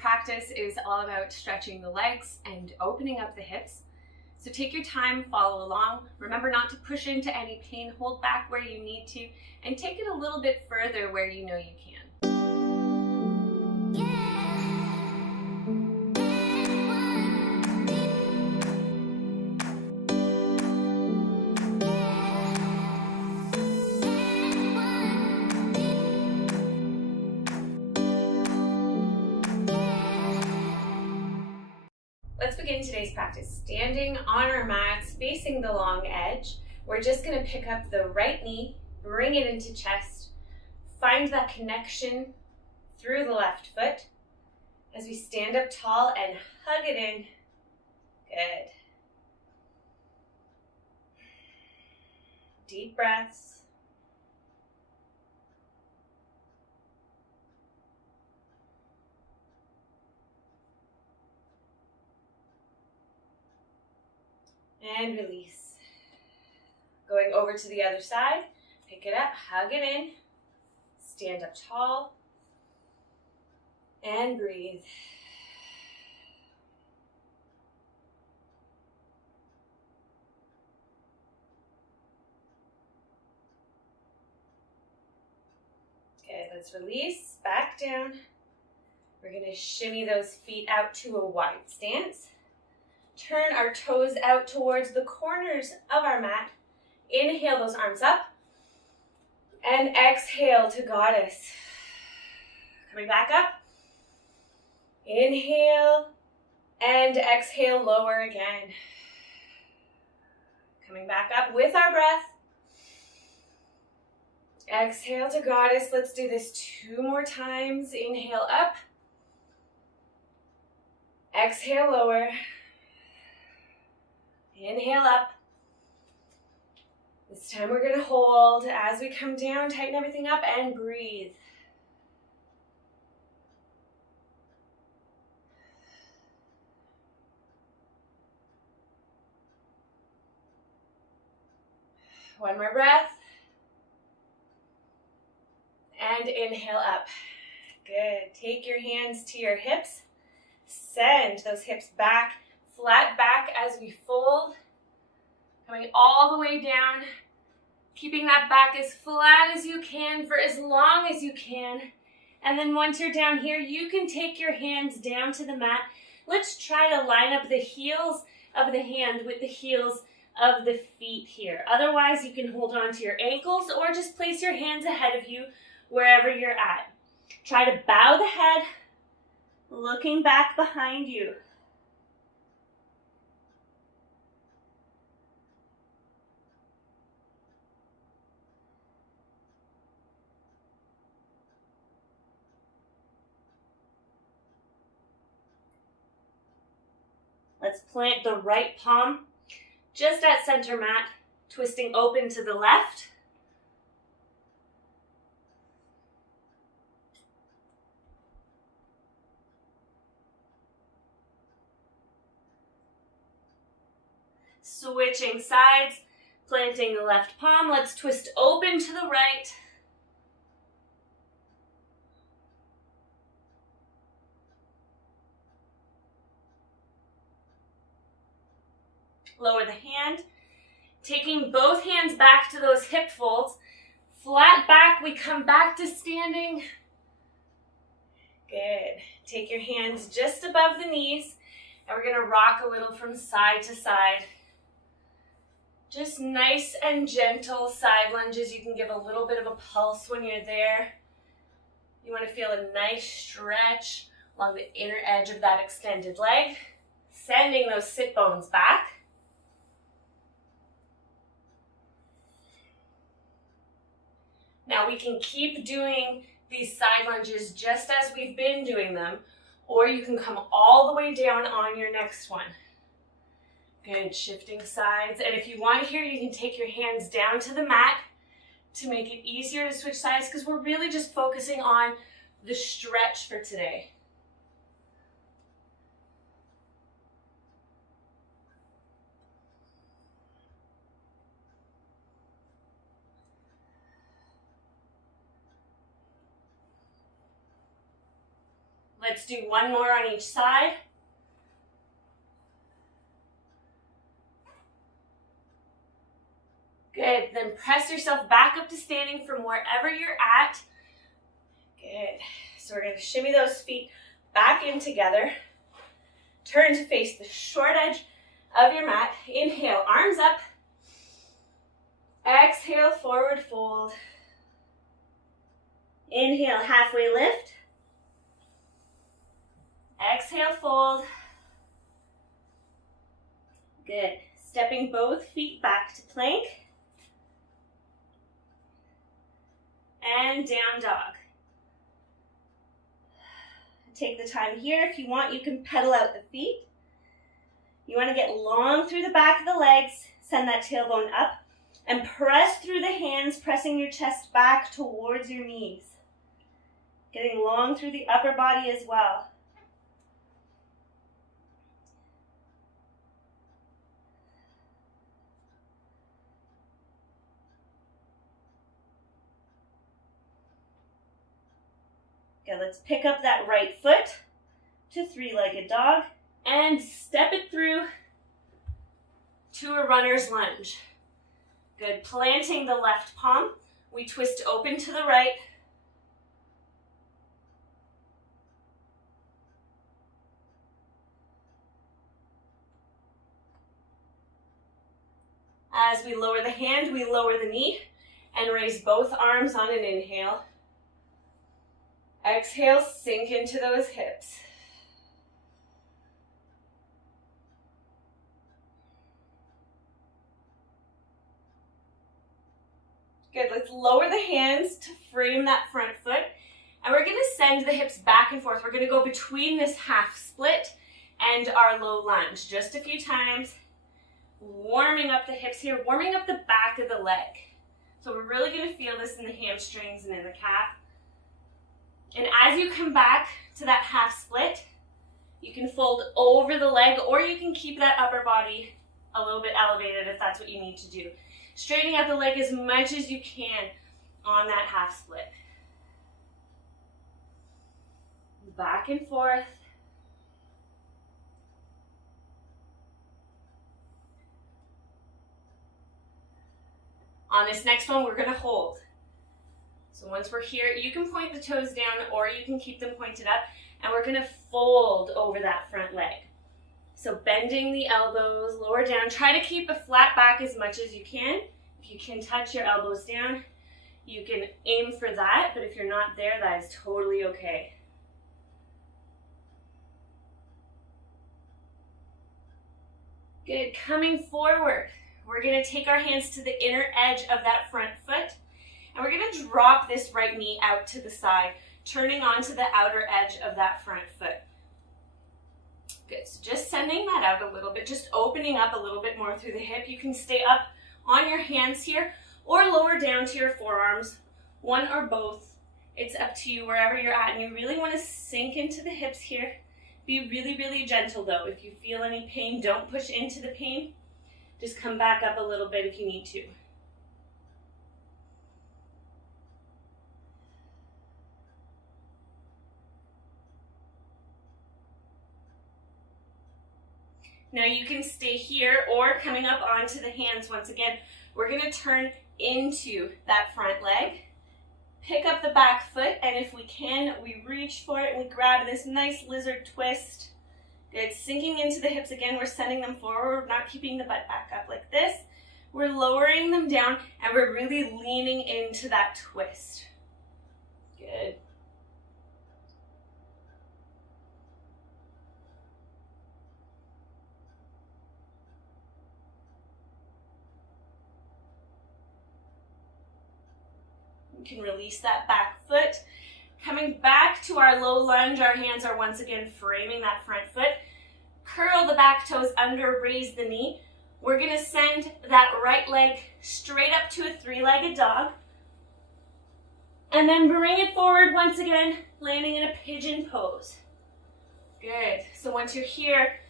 practice is all about stretching the legs and opening up the hips. So take your time, follow along. Remember not to push into any pain, hold back where you need to, and take it a little bit further where you know you can. Let's begin today's practice. Standing on our mats, facing the long edge, we're just going to pick up the right knee, bring it into chest, find that connection through the left foot as we stand up tall and hug it in. Good. Deep breaths. And release. Going over to the other side, pick it up, hug it in, stand up tall, and breathe. Okay, let's release, back down. We're going to shimmy those feet out to a wide stance. Turn our toes out towards the corners of our mat. Inhale those arms up. And exhale to goddess. Coming back up. Inhale. And exhale, lower again. Coming back up with our breath. Exhale to goddess. Let's do this 2 more times. Inhale up. Exhale, lower. Inhale up. This time we're going to hold as we come down, tighten everything up, and breathe. One more breath. And inhale up. Good. Take your hands to your hips. Send those hips back. Flat back as we fold, coming all the way down, keeping that back as flat as you can for as long as you can. And then once you're down here, you can take your hands down to the mat. Let's try to line up the heels of the hand with the heels of the feet here. Otherwise, you can hold on to your ankles or just place your hands ahead of you wherever you're at. Try to bow the head, looking back behind you. Let's plant the right palm just at center mat, twisting open to the left. Switching sides, planting the left palm. Let's twist open to the right. Lower the hand, taking both hands back to those hip folds. Flat back, we come back to standing. Good. Take your hands just above the knees, and we're going to rock a little from side to side. Just nice and gentle side lunges. You can give a little bit of a pulse when you're there. You want to feel a nice stretch along the inner edge of that extended leg. Sending those sit bones back. Now we can keep doing these side lunges just as we've been doing them, or you can come all the way down on your next one. Good, shifting sides. And if you want here, you can take your hands down to the mat to make it easier to switch sides, because we're really just focusing on the stretch for today. Let's do one more on each side. Good. Then press yourself back up to standing from wherever you're at. Good. So we're going to shimmy those feet back in together. Turn to face the short edge of your mat. Inhale, arms up. Exhale, forward fold. Inhale, halfway lift. Exhale, fold. Good. Stepping both feet back to plank. And down dog. Take the time here. If you want, you can pedal out the feet. You want to get long through the back of the legs. Send that tailbone up. And press through the hands, pressing your chest back towards your knees. Getting long through the upper body as well. Okay, let's pick up that right foot to three-legged dog and step it through to a runner's lunge. Good. Planting the left palm, we twist open to the right. As we lower the hand, we lower the knee and raise both arms on an inhale. Exhale, sink into those hips. Good, let's lower the hands to frame that front foot. And we're gonna send the hips back and forth. We're gonna go between this half split and our low lunge. Just a few times. Warming up the hips here, warming up the back of the leg. So we're really gonna feel this in the hamstrings and in the calf. And as you come back to that half split, you can fold over the leg or you can keep that upper body a little bit elevated if that's what you need to do. Straightening out the leg as much as you can on that half split. Back and forth. On this next one, we're going to hold. So once we're here, you can point the toes down or you can keep them pointed up, and we're going to fold over that front leg. So bending the elbows, lower down. Try to keep a flat back as much as you can. If you can touch your elbows down, you can aim for that, but if you're not there, that is totally okay. Good, coming forward. We're gonna take our hands to the inner edge of that front foot, and we're gonna drop this right knee out to the side, turning onto the outer edge of that front foot. Good, so just sending that out a little bit, just opening up a little bit more through the hip. You can stay up on your hands here or lower down to your forearms, one or both. It's up to you wherever you're at, and you really want to sink into the hips here. Be really, really gentle though. If you feel any pain, don't push into the pain. Just come back up a little bit if you need to. Now you can stay here or coming up onto the hands once again. We're going to turn into that front leg. Pick up the back foot, and if we can, we reach for it and we grab this nice lizard twist. Good, sinking into the hips again. We're sending them forward, not keeping the butt back up like this. We're lowering them down and we're really leaning into that twist. Good. We can release that back foot. Coming back to our low lunge, our hands are once again framing that front foot. Curl the back toes under, raise the knee. We're going to send that right leg straight up to a three-legged dog. And then bring it forward once again, landing in a pigeon pose. Good. So once you're here,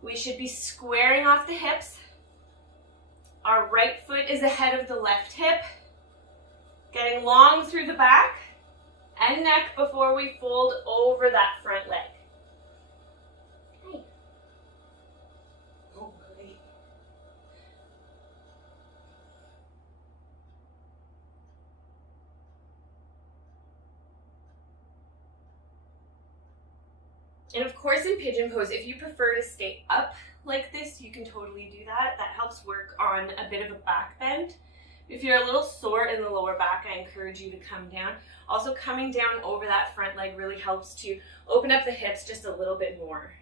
we should be squaring off the hips. Our right foot is ahead of the left hip. Getting long through the back. and neck before we fold over that front leg. Oh, great. And of course in pigeon pose, if you prefer to stay up like this, you can totally do that. That helps work on a bit of a back bend. If you're a little sore in the lower back, I encourage you to come down. Also, coming down over that front leg really helps to open up the hips just a little bit more.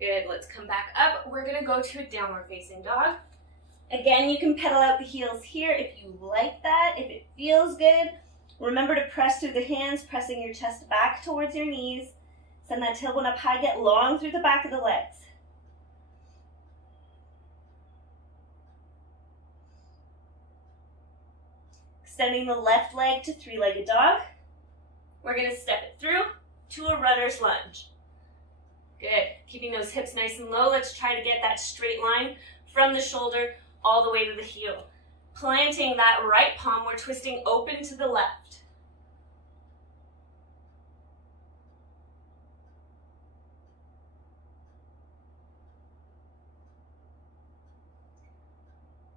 Good, let's come back up. We're gonna go to a downward facing dog. Again, you can pedal out the heels here if you like that, if it feels good. Remember to press through the hands, pressing your chest back towards your knees. Send that tailbone up high, get long through the back of the legs. Extending the left leg to three-legged dog. We're gonna step it through to a runner's lunge. Good, keeping those hips nice and low. Let's try to get that straight line from the shoulder all the way to the heel. Planting that right palm, we're twisting open to the left.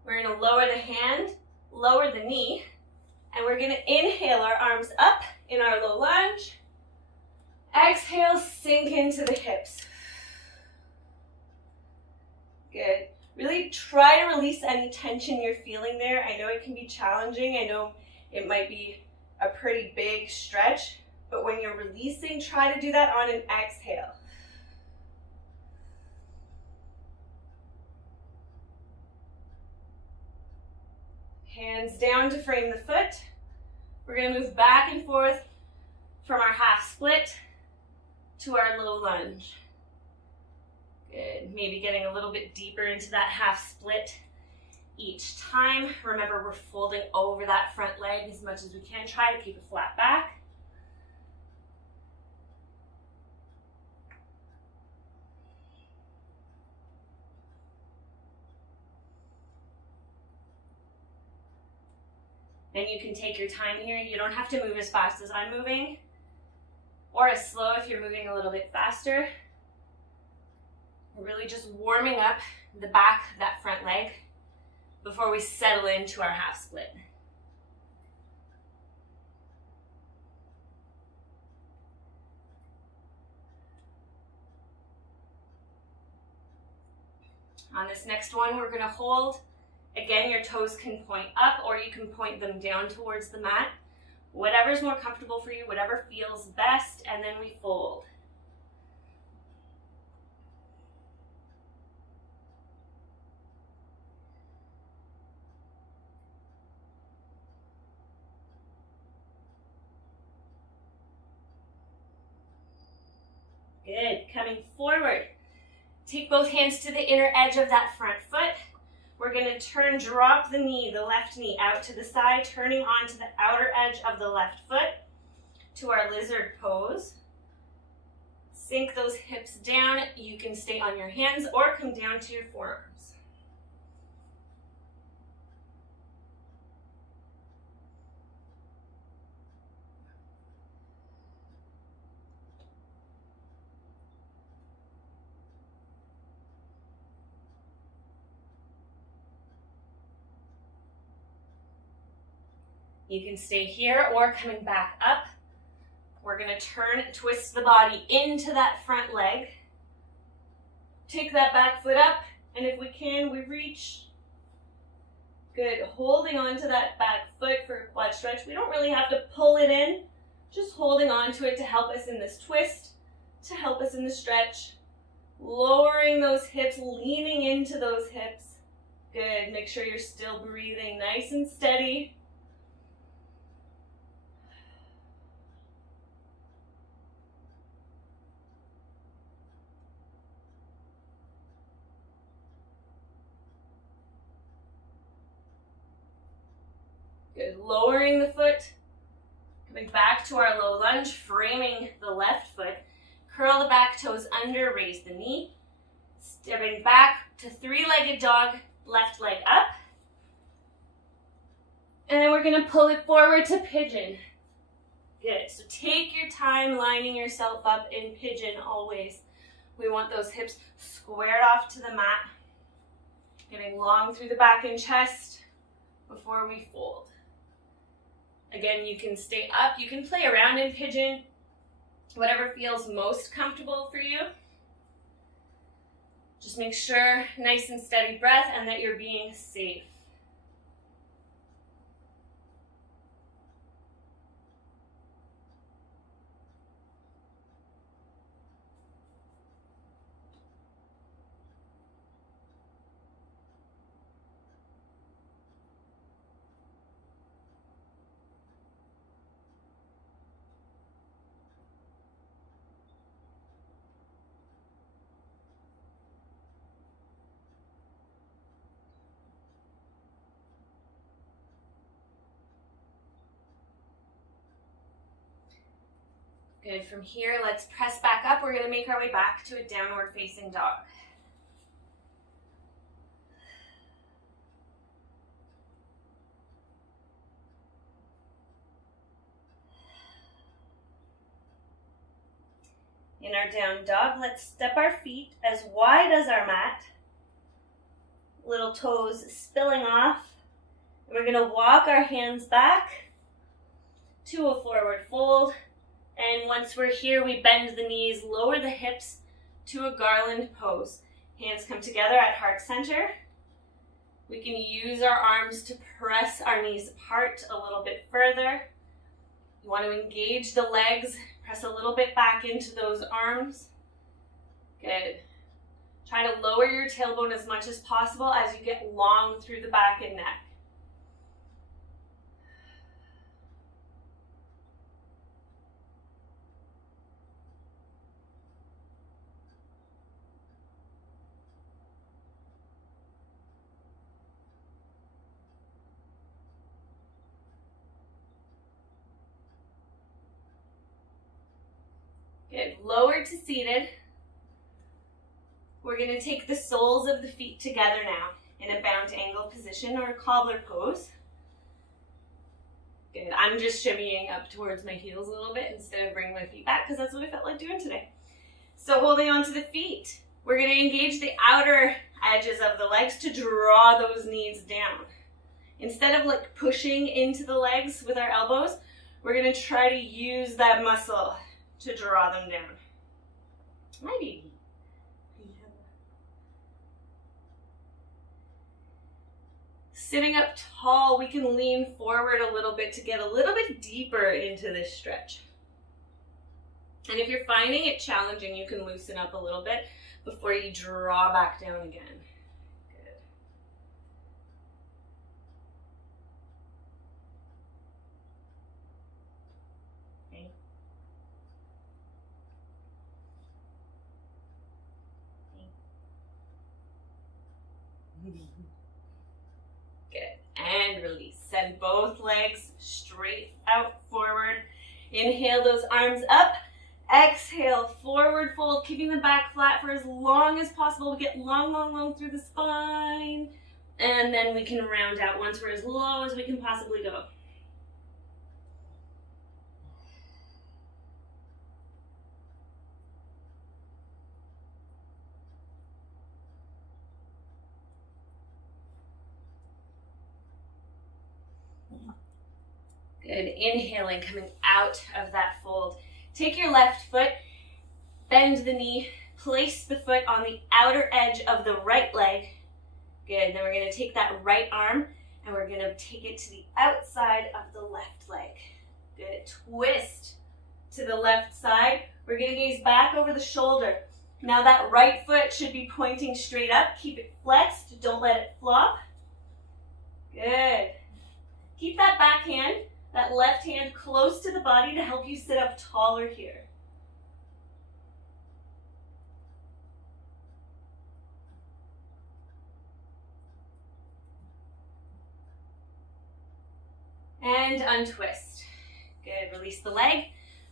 We're gonna lower the hand, lower the knee, and we're gonna inhale our arms up in our low lunge. Exhale, sink into the hips. Good. Really try to release any tension you're feeling there. I know it can be challenging. I know it might be a pretty big stretch, but when you're releasing, try to do that on an exhale. Hands down to frame the foot. We're going to move back and forth from our half split to our low lunge. Good. Maybe getting a little bit deeper into that half split each time. Remember, we're folding over that front leg as much as we can. Try to keep a flat back. And you can take your time here. You don't have to move as fast as I'm moving, or as slow if you're moving a little bit faster. We're really just warming up the back of that front leg before we settle into our half split. On this next one, we're going to hold. Again, your toes can point up or you can point them down towards the mat. Whatever's more comfortable for you, whatever feels best, and then we fold. Good, coming forward. Take both hands to the inner edge of that front foot. We're going to turn, drop the knee, the left knee out to the side, turning onto the outer edge of the left foot to our lizard pose. Sink those hips down. You can stay on your hands or come down to your forearms. You can stay here or coming back up. We're going to turn, twist the body into that front leg. Take that back foot up, and if we can, we reach. Good, holding on to that back foot for a quad stretch. We don't really have to pull it in, just holding on to it to help us in this twist, to help us in the stretch. Lowering those hips, leaning into those hips. Good, make sure you're still breathing nice and steady. Good. Lowering the foot, coming back to our low lunge, framing the left foot. Curl the back toes under, raise the knee. Stepping back to three-legged dog, left leg up. And then we're gonna pull it forward to pigeon. Good, so take your time lining yourself up in pigeon always. We want those hips squared off to the mat. Getting long through the back and chest before we fold. Again, you can stay up, you can play around in pigeon, whatever feels most comfortable for you. Just make sure, nice and steady breath, and that you're being safe. Good, from here, let's press back up. We're gonna make our way back to a downward facing dog. In our down dog, let's step our feet as wide as our mat. Little toes spilling off. And we're gonna walk our hands back to a forward fold. And once we're here, we bend the knees, lower the hips to a garland pose. Hands come together at heart center. We can use our arms to press our knees apart a little bit further. You want to engage the legs, press a little bit back into those arms. Good. Try to lower your tailbone as much as possible as you get long through the back and neck. Good. Lower to seated. We're going to take the soles of the feet together now in a bound angle position or a cobbler pose. Good. I'm just shimmying up towards my heels a little bit instead of bringing my feet back because that's what I felt like doing today. So holding on to the feet, we're going to engage the outer edges of the legs to draw those knees down. Instead of like pushing into the legs with our elbows, we're going to try to use that muscle to draw them down. My baby. Sitting up tall, we can lean forward a little bit to get a little bit deeper into this stretch. And if you're finding it challenging, you can loosen up a little bit before you draw back down again. Good. Okay. Good. And release. Send both legs straight out forward. Inhale those arms up. Exhale, forward fold, keeping the back flat for as long as possible. We get long through the spine. And then we can round out once we're as low as we can possibly go. Good. Inhaling, coming out of that fold. Take your left foot, bend the knee, place the foot on the outer edge of the right leg. Good. Then we're going to take that right arm and we're going to take it to the outside of the left leg. Good. Twist to the left side. We're going to gaze back over the shoulder. Now that right foot should be pointing straight up. Keep it flexed. Don't let it flop. Good. Keep that back hand, that left hand close to the body to help you sit up taller here. And untwist. Good, release the leg.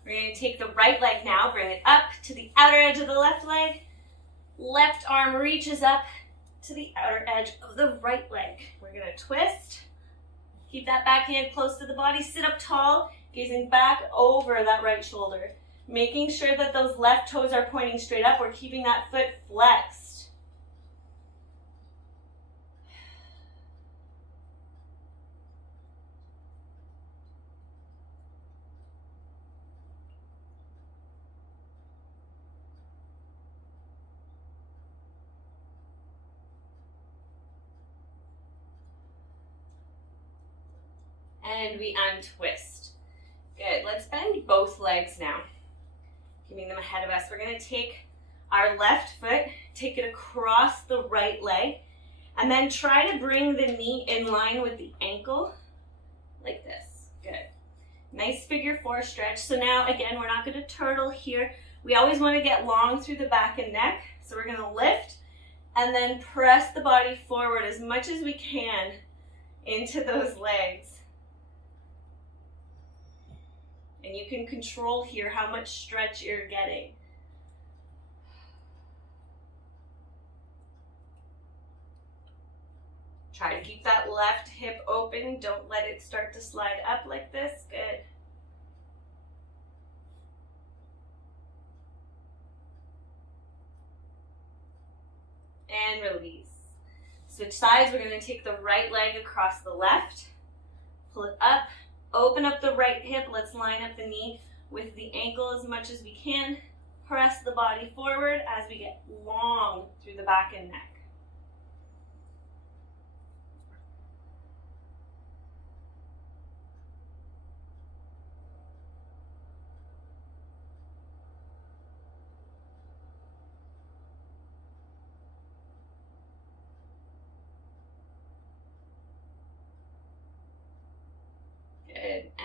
We're going to take the right leg now, bring it up to the outer edge of the left leg. Left arm reaches up to the outer edge of the right leg. We're going to twist. Keep that back hand close to the body. Sit up tall, gazing back over that right shoulder. Making sure that those left toes are pointing straight up. We're keeping that foot flexed. And we untwist. Good, let's bend both legs now. Keeping them ahead of us. We're gonna take our left foot, take it across the right leg, and then try to bring the knee in line with the ankle, like this. Good. Nice figure four stretch. So now, again, we're not gonna turtle here. We always wanna get long through the back and neck. So we're gonna lift and then press the body forward as much as we can into those legs. And you can control here how much stretch you're getting. Try to keep that left hip open. Don't let it start to slide up like this. Good. And release. Switch sides. We're going to take the right leg across the left. Pull it up. Open up the right hip. Let's line up the knee with the ankle as much as we can. Press the body forward as we get long through the back and neck.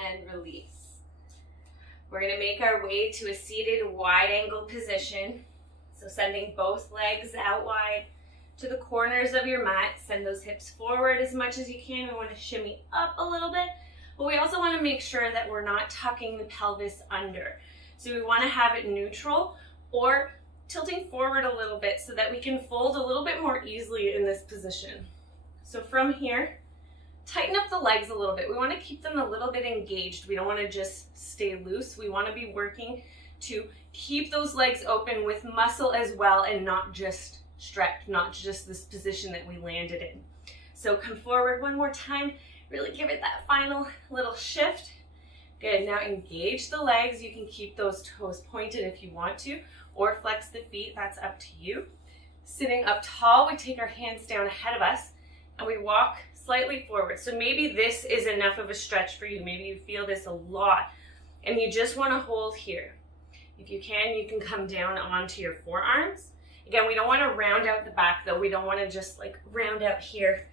And release. We're going to make our way to a seated wide angle position. So sending both legs out wide to the corners of your mat. Send those hips forward as much as you can. We want to shimmy up a little bit, but we also want to make sure that we're not tucking the pelvis under. So we want to have it neutral or tilting forward a little bit so that we can fold a little bit more easily in this position. So from here, tighten up the legs a little bit. We want to keep them a little bit engaged. We don't want to just stay loose. We want to be working to keep those legs open with muscle as well and not just stretch, not just this position that we landed in. So come forward one more time. Really give it that final little shift. Good. Now engage the legs. You can keep those toes pointed if you want to, or flex the feet. That's up to you. Sitting up tall, we take our hands down ahead of us and we walk slightly forward. So maybe this is enough of a stretch for you. Maybe you feel this a lot and you just want to hold here. If you can come down onto your forearms. Again, we don't want to round out the back though. We don't want to just like round out here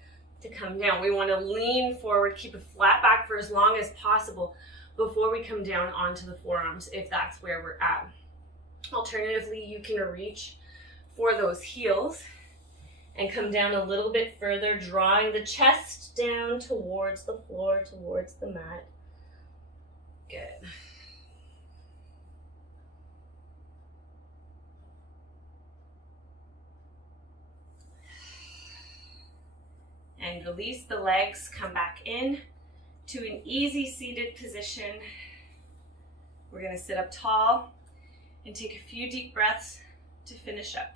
to come down. We want to lean forward, keep a flat back for as long as possible before we come down onto the forearms if that's where we're at. Alternatively, you can reach for those heels and come down a little bit further, drawing the chest down towards the floor, towards the mat. Good. And release the legs, come back in to an easy seated position. We're gonna sit up tall and take a few deep breaths to finish up.